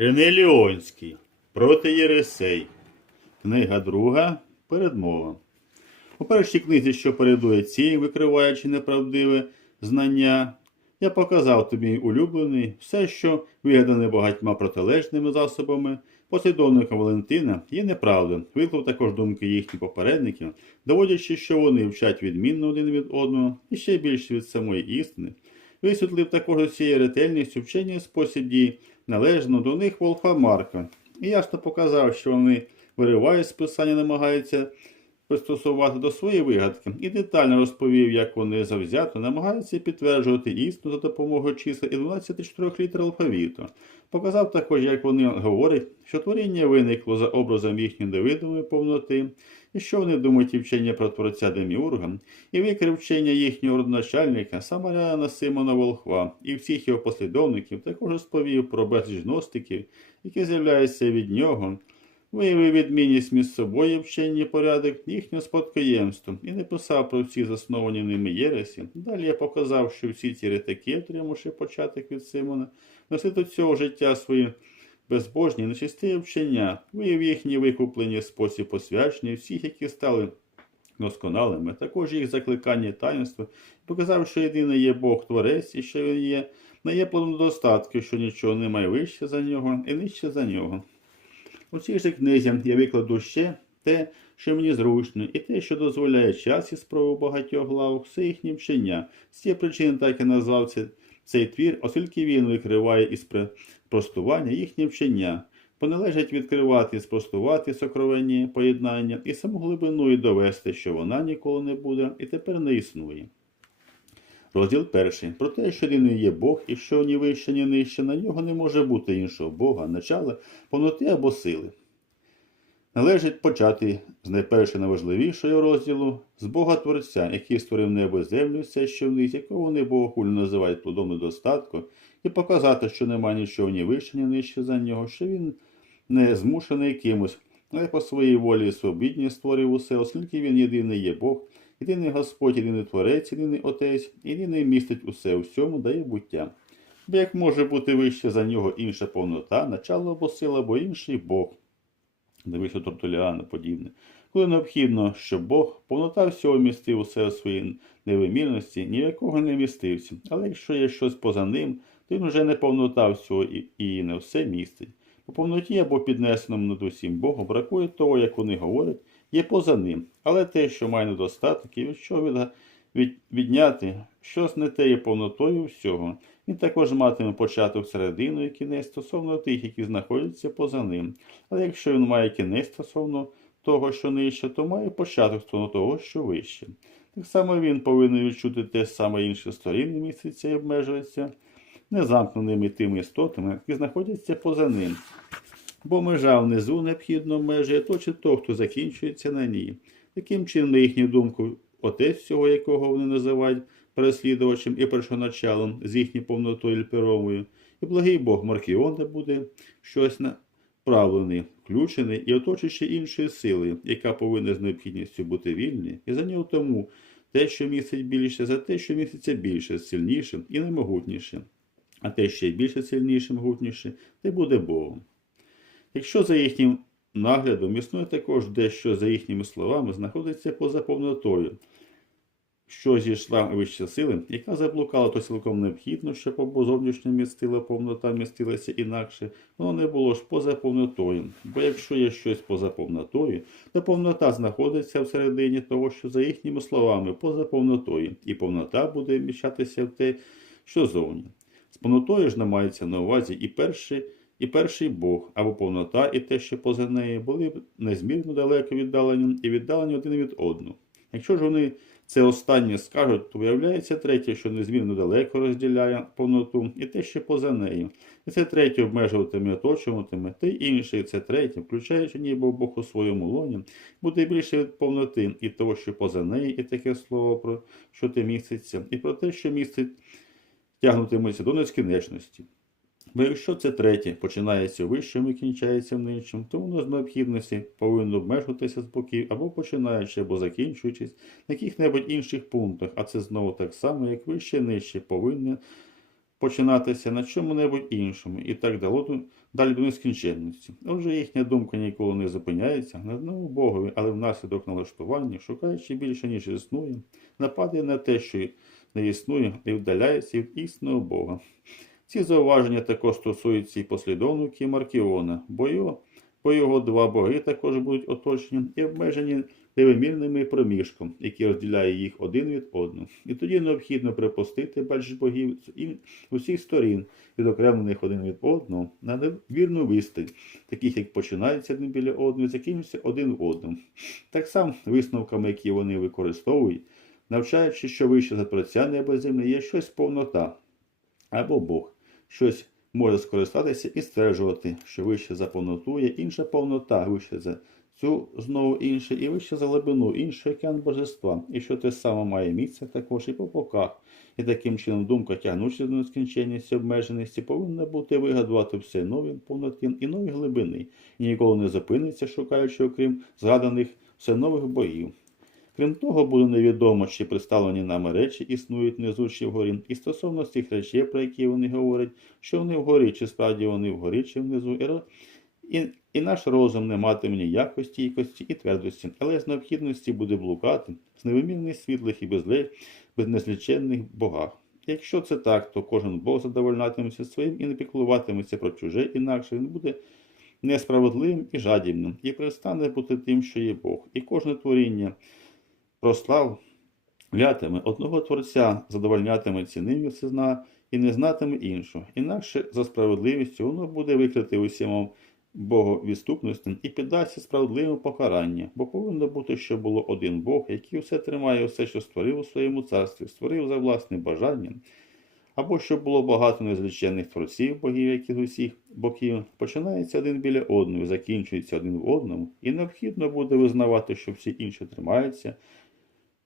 Рене Ліонський проти Єресей. Книга друга. Передмова. У першій книзі, що передує цій, викриваючи неправдиве знання, я показав тобі, улюблений, все, що вигадане багатьма протилежними засобами, послідовника Валентина є неправда. Виклав також думки їхніх попередників, доводячи, що вони вчать відмінно один від одного і ще більше від самої істини. Висвітлив також усією ретельністю вчення спосіб дій, належно до них Волфа Марка, і ясно показав, що вони виривають з писання, намагаються пристосувати до своєї вигадки, і детально розповів, як вони завзято намагаються підтверджувати істину за допомогою чисел і 24 літер алфавіту. Показав також, як вони говорять, що творіння виникло за образом їхньої невидимої повноти, і що вони думають і вчення про творця Деміурга, і викрив вчення їхнього родоначальника Самаряна Симона Волхва і всіх його послідовників також розповів про безліч гностиків, які з'являються від нього, виявив відмінність між собою вчені порядок їхнього спадкоємства і не писав про всі засновані ними єресі. Далі я показав, що всі ті ретаки, отримавши початок від Симона, несли до цього життя свої безбожні, нечисті вчення, виявив їхні викуплені спосіб посвячення всіх, які стали досконалими, також їх закликання і показав, що єдиний є Бог Творець і що він є, не є плодом достатку, що нічого немає вище за нього і нижче за нього. У цій же книзі я викладу ще те, що мені зручно, і те, що дозволяє час і спробу багатьох глав, все їхні вчення. З цієї причини так і назвав це, цей твір, оскільки він викриває із простування їхні вчення, бо належить відкривати і спростувати сокровенні поєднання і саму глибину і довести, що вона ніколи не буде і тепер не існує. Розділ перший. Про те, що один є Бог, і що ні вище, ні нижче, на нього не може бути іншого Бога, начала, повноти або сили. Належить почати з найперше найважливішого розділу з Бога Творця, який створив небо і землю, все, що вниз, якого вони богохульно називають плодом недостатку, і показати, що немає нічого ні вище, ні нижче за нього, що він не змушений кимось, але по своїй волі і свобідні створив усе, оскільки він єдиний є Бог, єдиний Господь, єдиний Творець, єдиний Отець, єдиний містить усе у всьому, дає буття. Бо як може бути вище за нього інша повнота, начало або сила, або інший Бог. Дивися Тортуліана подібне. Коли необхідно, щоб Бог повнота всього містив усе у своїй невимірності, ні в якого не містився. Але якщо є щось поза ним, то він вже не повнота всього і, не все містить. По повноті або піднесеному над усім Богом бракує того, як вони говорять, є поза ним. Але те, що має недостаток, і від чого від, від, відняти, щось не те є повнотою всього. Він також матиме початок середину і кінець стосовно тих, які знаходяться поза ним. Але якщо він має кінець стосовно того, що нижче, то має початок стосовно того, що вище. Так само він повинен відчути те саме інше сторін місяця і обмежується незамкненими тими істотами, які знаходяться поза ним. Бо межа внизу необхідно межі, то чи то, хто закінчується на ній. Таким чином, на їхню думку, отець всього, якого вони називають переслідувачем і першоначалом з їхньою повнотою Ільперовою, і благий Бог Маркіон не буде щось направлений, включений і оточуючи іншою силою, яка повинна з необхідністю бути вільною, і за нього тому те, що містить більше, за те, що міститься більше, сильніше і наймогутніше. А те, що є більше сильніше, могутніше, те буде Богом. Якщо за їхнім наглядом існує також дещо за їхніми словами, знаходиться поза повнотою, що зійшла вище сили, яка заблукала, то цілком необхідно, щоб або зовнішня містила повнота містилася інакше, воно не було ж поза повнотою. Бо якщо є щось поза повнотою, то повнота знаходиться всередині того, що за їхніми словами поза повнотою, і повнота буде вміщатися в те, що зовні. З повнотою ж не мається на увазі і перший, і перший Бог, або повнота, і те, що поза нею, були б незмірно далеко віддалені і віддалені один від одного. Якщо ж вони це останнє скажуть, то виявляється третє, що незмірно далеко розділяє повноту, і те, що поза нею. І це третє обмежуватиме, оточуватиме, й інше, і це третє, включаючи ніби Бог у своєму лоні, буде більше від повноти і того, що поза нею, і таке слово, про що те міститься, і про те, що містить тягнутимуться до нескінченності. Бо якщо це третє починається вищим і кінчається нижчим, то воно з необхідності повинно обмежуватися з боків або починаючи, або закінчуючись на яких-небудь інших пунктах, а це знову так само, як вище і нижче повинно починатися на чому-небудь іншому і так далі, далі до нескінченності. Отже, їхня думка ніколи не зупиняється на одному Богові, але внаслідок налаштування, шукаючи більше, ніж існує, нападає на те, що не існує, і вдаляється від істинного Бога. Ці зауваження також стосуються і послідовників Маркіона, бо його, бо його два боги також будуть оточені і обмежені невимірними проміжком, який розділяє їх один від одного. І тоді необхідно припустити більш богів з усіх сторін, відокремлених один від одного, на невірну відстань, таких як починаються один біля одного і закінчуються один в одному. Так само висновками, які вони використовують, навчаючи, що вище за Творця неба землі є щось повнота або Бог, щось може скористатися і стверджувати, що вище за повноту є інша повнота, вище за цю знову інше, і вище за глибину інший океан божества, і що те саме має місце також і по боках. І таким чином думка, тягнучи до нескінченності обмеженості, повинна бути вигадувати все нові повноти і нові глибини, і ніколи не зупиниться, шукаючи, окрім згаданих все нових богів. Крім того, буде невідомо, чи представлені нами речі існують внизу чи вгорі, і стосовно цих речей, про які вони говорять, що вони вгорі, чи справді вони вгорі, чи внизу, і, і, наш розум не матиме ніякої стійкості і твердості, але з необхідності буде блукати з невимірних світлих і безле, безнезліченних богах. Якщо це так, то кожен Бог задовольнятиметься своїм і не піклуватиметься про чуже, інакше він буде несправедливим і жадібним, і перестане бути тим, що є Бог. І кожне творіння прослав Лятиме одного Творця задовольнятиметься ним і все і не знатиме іншого. Інакше за справедливістю воно буде викрити усім боговідступності і піддасться справедливому покаранню, бо повинно бути, що було один Бог, який все тримає, все, що створив у своєму царстві, створив за власним бажанням, або щоб було багато незліченних творців, богів, які з усіх боків, починається один біля одного, закінчується один в одному, і необхідно буде визнавати, що всі інші тримаються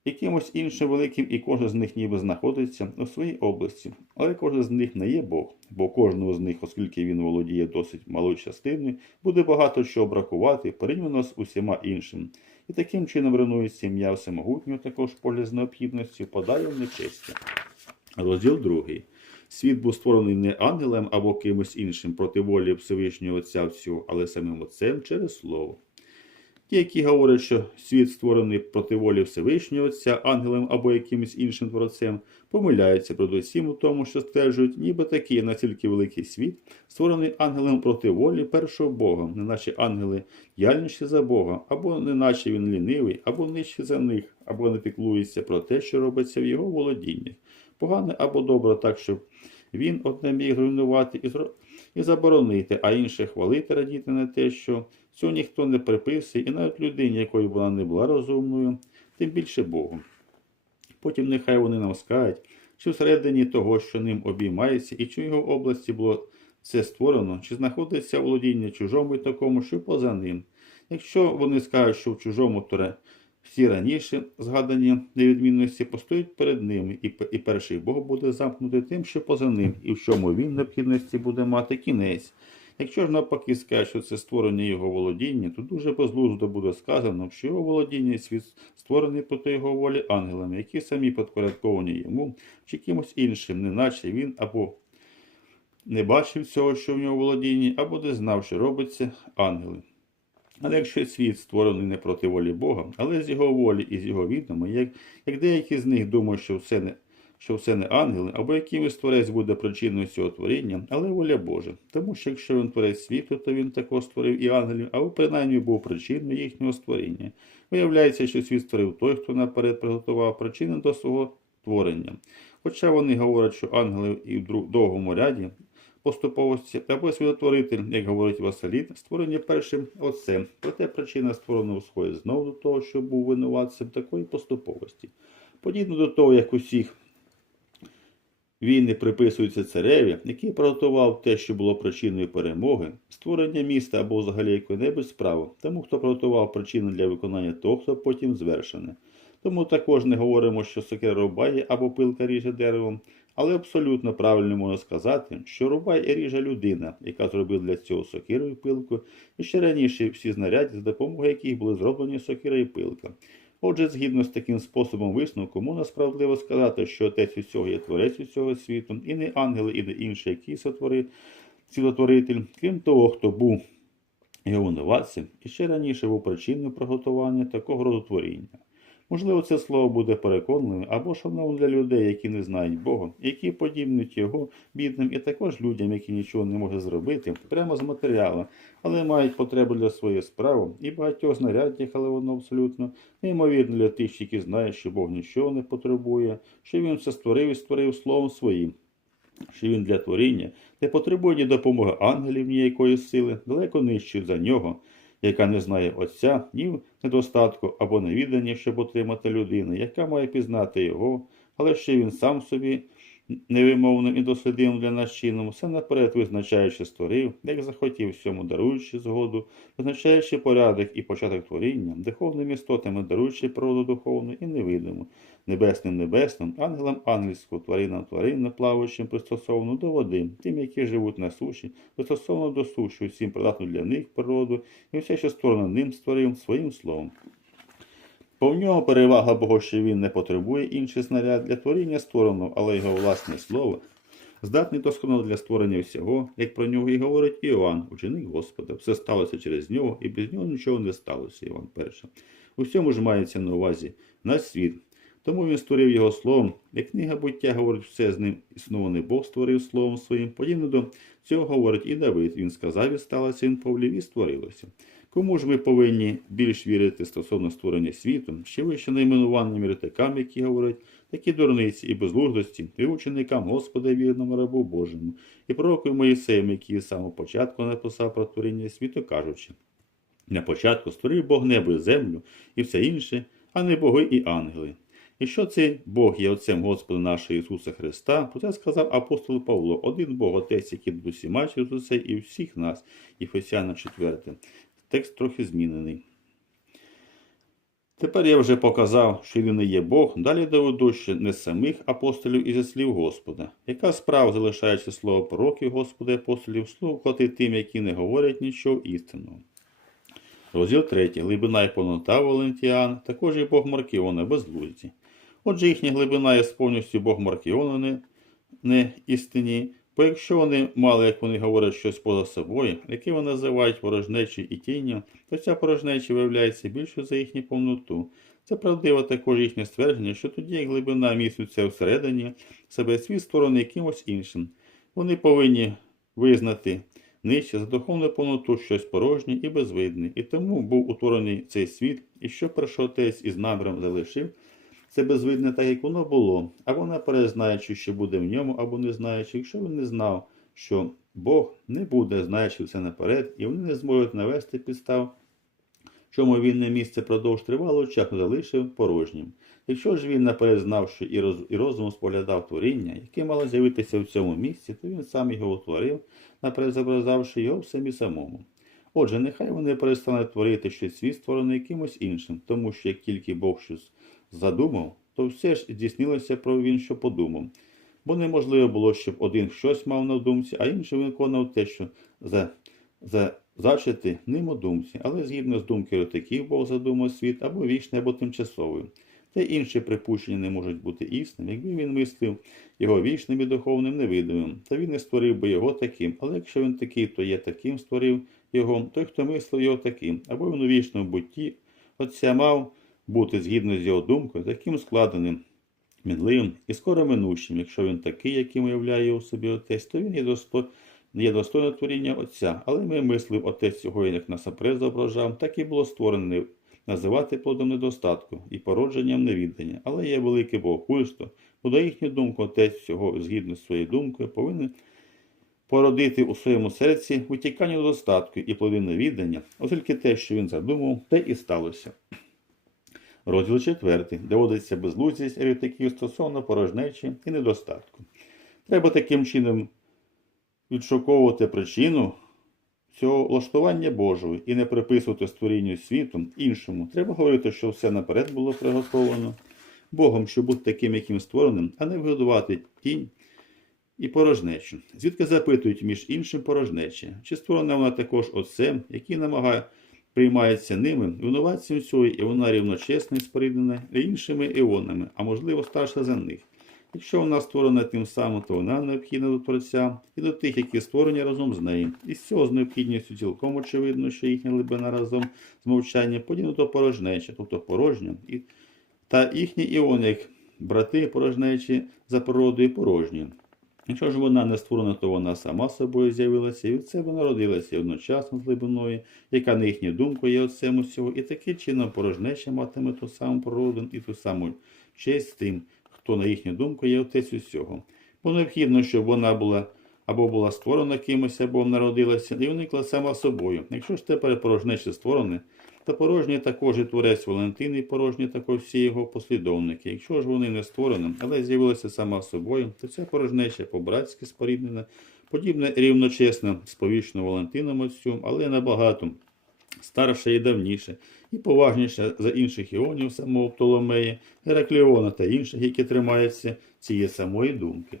якимось іншим великим, і кожен з них ніби знаходиться у своїй області. Але кожен з них не є Бог, бо кожного з них, оскільки він володіє досить малою частиною, буде багато чого бракувати порівняно з усіма іншими. І таким чином руйнується сім'я всемогутнього, також поля з необхідністю подає в нечестя. Розділ другий. Світ був створений не ангелем або кимось іншим проти волі Всевишнього Отця всього, але самим Отцем через Слово. Ті, які говорять, що світ створений проти волі Всевишнього Отця, ангелем або якимось іншим творцем, помиляються передусім у тому, що стверджують, ніби такий настільки великий світ, створений ангелем проти волі першого Бога, неначе ангели діяльніші за Бога, або неначе він лінивий, або нижчий за них, або не піклується про те, що робиться в його володіннях. Погане або добре так, щоб він одне міг руйнувати і, і заборонити, а інше хвалити, радіти на те, що цього ніхто не приписує, і навіть людині, якою вона не була розумною, тим більше Богу. Потім нехай вони нам скажуть, чи всередині того, що ним обіймається, і чи в його області було це створено, чи знаходиться володіння чужому і такому, що поза ним. Якщо вони скажуть, що в чужому, то всі раніше згадані невідмінності постоять перед ними, і, перший Бог буде замкнутий тим, що поза ним, і в чому він необхідності буде мати кінець. Якщо ж навпаки скаже, що це створення його володіння, то дуже безглуздо буде сказано, що його володіння і світ створений проти його волі ангелами, які самі підпорядковані йому чи кимось іншим, неначе він або не бачив цього, що в нього володінні, або не знав, що робиться ангели. Але якщо світ створений не проти волі Бога, але з його волі і з його відома, як, як деякі з них думають, що все не, що все не ангели, або якимось творець буде причиною цього творіння, але воля Божа. Тому що якщо він творець світу, то він також створив і ангелів, або принаймні був причиною їхнього створіння. Виявляється, що світ створив той, хто наперед приготував причини до свого творення. Хоча вони говорять, що ангели і в довгому ряді поступовості або святотворитель, як говорить Василіт, створення першим отцем. Проте причина створеного сходить знову до того, що був винуватцем такої поступовості. Подібно до того, як усіх війни приписуються цареві, який приготував те, що було причиною перемоги, створення міста або взагалі якої-небудь справи, тому хто приготував причину для виконання того, хто потім звершене. Тому також не говоримо, що сокира рубає або пилка ріже деревом, але абсолютно правильно можна сказати, що рубай і ріже людина, яка зробила для цього сокиру і пилку, і ще раніше всі знаряддя, за допомогою яких були зроблені сокира і пилка. Отже, згідно з таким способом висновку, можна справедливо сказати, що отець усього є творець усього світу, і не ангели, і не який сотворив цілотворитель, крім того, хто був його новацем, і ще раніше був причиною приготування такого роду творіння. Можливо, це слово буде переконливим або шановним для людей, які не знають Бога, які подібнуть його бідним, і також людям, які нічого не можуть зробити прямо з матеріалу, але мають потребу для своєї справи і багатьох знаряддях, але воно абсолютно неймовірно для тих, які знають, що Бог нічого не потребує, що він все створив і створив словом своїм. Що він для творіння не потребує ні допомоги ангелів, ні якоїсь сили, далеко нижчою за нього, яка не знає Отця, ні недостатку або невідання, щоб отримати людину, яка має пізнати його, але ще він сам собі невимовним і дослідним для нас чином, все наперед визначаючи створив, як захотів всьому даруючи згоду, визначаючи порядок і початок творіння, духовними істотами даруючи природу духовну і невидиму, небесним небесним, ангелам ангельську, тваринам тваринно плаваючим пристосовано до води, тим, які живуть на суші, пристосовано до суші, усім придатну для них природу, і все, що створено ним створив своїм словом. Бо в нього перевага Бога, що він не потребує інших снаряд для творіння створено, але його власне слово здатний досконало для створення всього, як про нього і говорить Іоанн, ученик Господа. Все сталося через нього, і без нього нічого не сталося, Іван перше. У всьому ж мається на увазі наш світ. Тому він створив його словом, як книга буття говорить, все з ним існований Бог створив словом своїм. Подібно до цього говорить і Давид. Він сказав, і сталося, він повлів, і створилося. Кому ж ми повинні більш вірити стосовно створення світу, ще вище найменуваним єретикам, які говорять такі дурниці і безглуздості, і ученикам Господа вірному рабу Божому, і пророку Моїсеєм, який з самого початку написав про творіння світу, кажучи: на початку створив Бог небо і землю і все інше, а не боги і ангели. І що цей Бог є Отцем Господа нашого Ісуса Христа, про це сказав апостол Павло, один Бог, Отець, який усіма через усе і всіх нас, Ефесяна 4. Текст трохи змінений. Тепер я вже показав, що він не є Бог, далі доведу, що не з самих апостолів і зі слів Господа. Яка справа, залишаючи слово пророків Господа і апостолів, слухати тим, які не говорять нічого істинного. Розділ 3. Глибина і повнота Валентіан, також і Бог Маркіона безглузді. Отже, їхня глибина є з повністю Бог Маркіона не, не істині, бо якщо вони мали, як вони говорять, щось поза собою, яке вони називають ворожнечі і тінню, то ця порожнеча виявляється більшою за їхню повноту. Це правдиво також їхнє ствердження, що тоді як глибина міститься всередині себе світ створений якимось іншим. Вони повинні визнати нижче за духовну повноту щось порожнє і безвидне, і тому був утворений цей світ, і що перший отець із наміром залишив, це безвидне так, як воно було, або наперед знаючи, що буде в ньому, або не знаючи, якщо він не знав, що Бог не буде, знаючи все наперед, і вони не зможуть навести підстав, чому він на місце продовж тривалого часу залишив порожнім. Якщо ж він наперед знав, що і, роз, і розум споглядав творіння, яке мало з'явитися в цьому місці, то він сам його утворив, наперед зобразавши його в самі самому. Отже, нехай вони перестануть творити щось світ створене якимось іншим, тому що як тільки Бог щось задумав, то все ж здійснилося про він, що подумав. Бо неможливо було, щоб один щось мав на думці, а інший виконав те, що за, за зачати ним у думці, але згідно з думки ротиків Бог задумав світ або вічний, або тимчасовий. Те інші припущення не можуть бути існим, якби він мислив його вічним і духовним невидимим, то він не створив би його таким, але якщо він такий, то є таким, створив його, той, хто мислив його таким, або він у вічному бутті, отця мав бути згідно з його думкою, таким складеним, мінливим і скоро минущим. Якщо він такий, яким уявляє у собі отець, то він є достойний. Є достойне творіння Отця, але ми мислив Отець його, як насамперед зображав, так і було створене називати плодом недостатку і породженням невіддання. Але є велике богохульство, бо до їхню думку Отець всього, згідно з своєю думкою, повинен породити у своєму серці витікання достатку і плоди невіддання, оскільки те, що він задумав, те і сталося. Розділ 4. Доводиться безлуздість еретиків стосовно порожнечі і недостатку. Треба таким чином відшуковувати причину цього влаштування Божого і не приписувати створінню світу іншому. Треба говорити, що все наперед було приготовлено Богом, щоб бути таким, яким створеним, а не вгодувати тінь і порожнечу. Звідки запитують між іншим порожнече? Чи створена вона також отцем, який намагає, приймається ними, винуватцем цього, і вона рівночесна і споріднена іншими іонами, а можливо старша за них. Якщо вона створена тим самим, то вона необхідна до Творця і до тих, які створені разом з нею. І з цього з необхідністю цілком очевидно, що їхня глибина разом з мовчанням подібна до порожнеча, тобто порожня, та їхні іони, як брати порожнечі за природою порожні. Якщо ж вона не створена, то вона сама собою з'явилася і це вона родилася одночасно з глибиною, яка на їхню думку є отцем усього, і таким чином порожнеча матиме ту саму природу і ту саму честь тим, хто на їхню думку є отець усього. Бо необхідно, щоб вона була або була створена кимось, або народилася, і виникла сама собою. Якщо ж тепер порожнече створене, то порожній також і творець і порожні також всі його послідовники. Якщо ж вони не створені, але з'явилися сама собою, то ця порожнеча по-братськи споріднена, подібне рівночесно сповічно Валентином Отцю, але набагато старша і давніше, і поважніша за інших іонів самого Птоломея, Геракліона та інших, які тримаються цієї самої думки.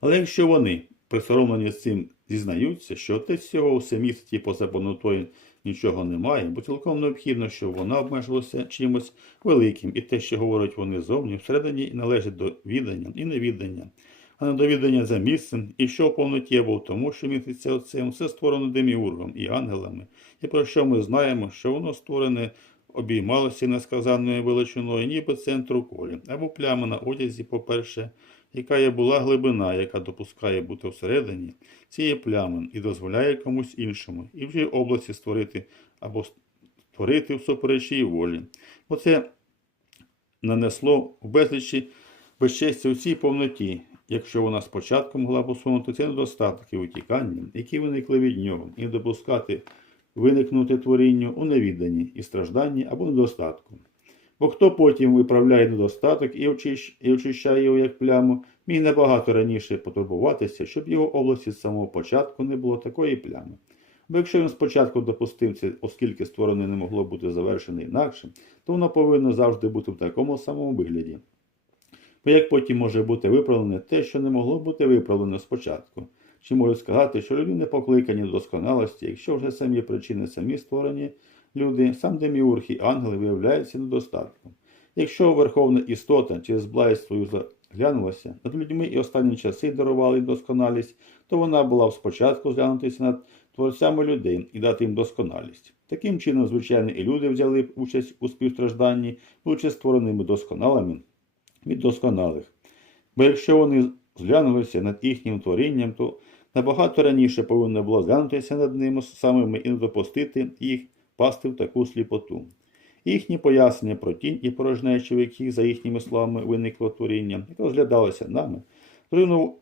Але якщо вони, присоромлені з цим, зізнаються, що отець всього у самісті поза повнотою нічого немає, бо цілком необхідно, щоб вона обмежилася чимось великим, і те, що говорять вони зовні, всередині належить до віддання і невіддання, а не до віддання за місцем, і що в повноті або в тому, що міститься отцем, все створено деміургом і ангелами, і про що ми знаємо, що воно створене обіймалося несказаною величиною, ніби центр у колі, або пляма на одязі, по-перше, яка є була глибина, яка допускає бути всередині цієї плями і дозволяє комусь іншому, і в цій області створити або створити всупереч її волі. Бо це нанесло в безлічі безчестя у цій повноті, якщо вона спочатку могла посунути це недостатки утікання, які виникли від нього, і допускати виникнути творінню у невідданні і стражданні або недостатку. Бо хто потім виправляє недостаток і очищ- і очищає його як пляму, міг набагато раніше потурбуватися, щоб його області з самого початку не було такої плями. Бо якщо він спочатку допустив це, оскільки створене не могло бути завершене інакше, то воно повинно завжди бути в такому самому вигляді. Бо як потім може бути виправлене те, що не могло бути виправлено спочатку? Чи можу сказати, що люди не покликані до досконалості, якщо вже самі причини самі створені люди, сам деміург і ангели виявляються недостатком. Якщо верховна істота через благість свою заглянулася, над людьми і останні часи дарували досконалість, то вона була б спочатку зглянутися над творцями людей і дати їм досконалість. Таким чином, звичайно, і люди взяли б участь у співстражданні, будучи створеними досконалими від досконалих. Бо якщо вони зглянулися над їхнім творінням, то набагато раніше повинно було зглянутися над ними самими і не допустити їх пасти в таку сліпоту. Їхні пояснення про тінь і порожнечу, в яких, за їхніми словами, виникло творіння, яке розглядалося нами, зруйну-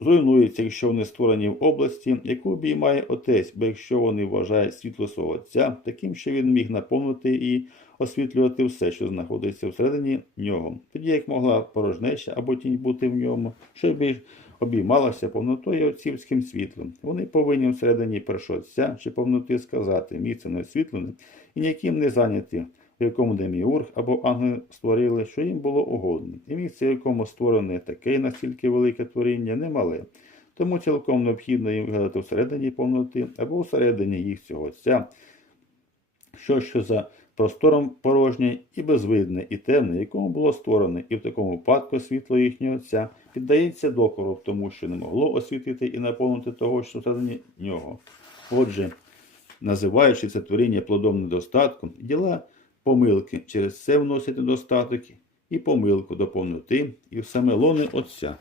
зруйнується, якщо вони створені в області, яку обіймає отець, бо якщо вони вважають світло свого отця, таким, що він міг наповнити і освітлювати все, що знаходиться всередині нього, тоді як могла порожнеча або тінь бути в ньому, що більш обіймалася повнотою отцівським світлом. Вони повинні всередині першого отця чи повноти сказати, міцно освітлене і ніким не зайняті, в якому деміург або ангели створили, що їм було угодно, і місце, в якому створене таке настільки велике творіння, немале. Тому цілком необхідно їм глядати всередині повноти або всередині їх цього отця, що що за простором порожнє і безвидне, і темне, якому було створене, і в такому випадку світло їхнього отця піддається докору, тому що не могло освітити і наповнити того, що всередині нього. Отже, називаючи це творіння плодом недостатком, діла помилки через це вносять недостаток і помилку до повноти, і в саме лони Отця.